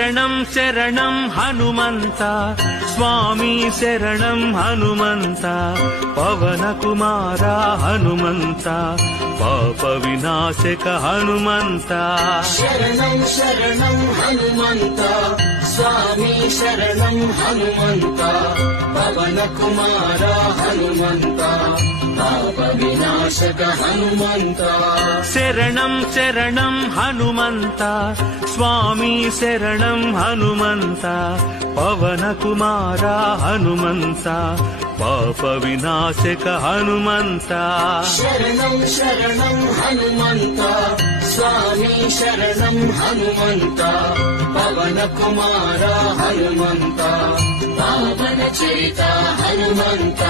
శరణం శరణం హనుమంత స్వామి శరణం హనుమంత పవన కుమార హనుమంత పాప వినాశక హనుమంత శరణం శరణం హనుమంత స్వామి శరణం హనుమంత పవన కుమార హనుమంత పాప వినాశక హనుమంత శరణం శరణం హనుమంత స్వామి శరణం హనుమంత పవన కుమార హనుమంత పాప వినాశక హనుమంత శరణం శరణం హనుమంత స్వామి శరణం హనుమంత పవన కుమార హనుమంత పావన చేత హనుమంత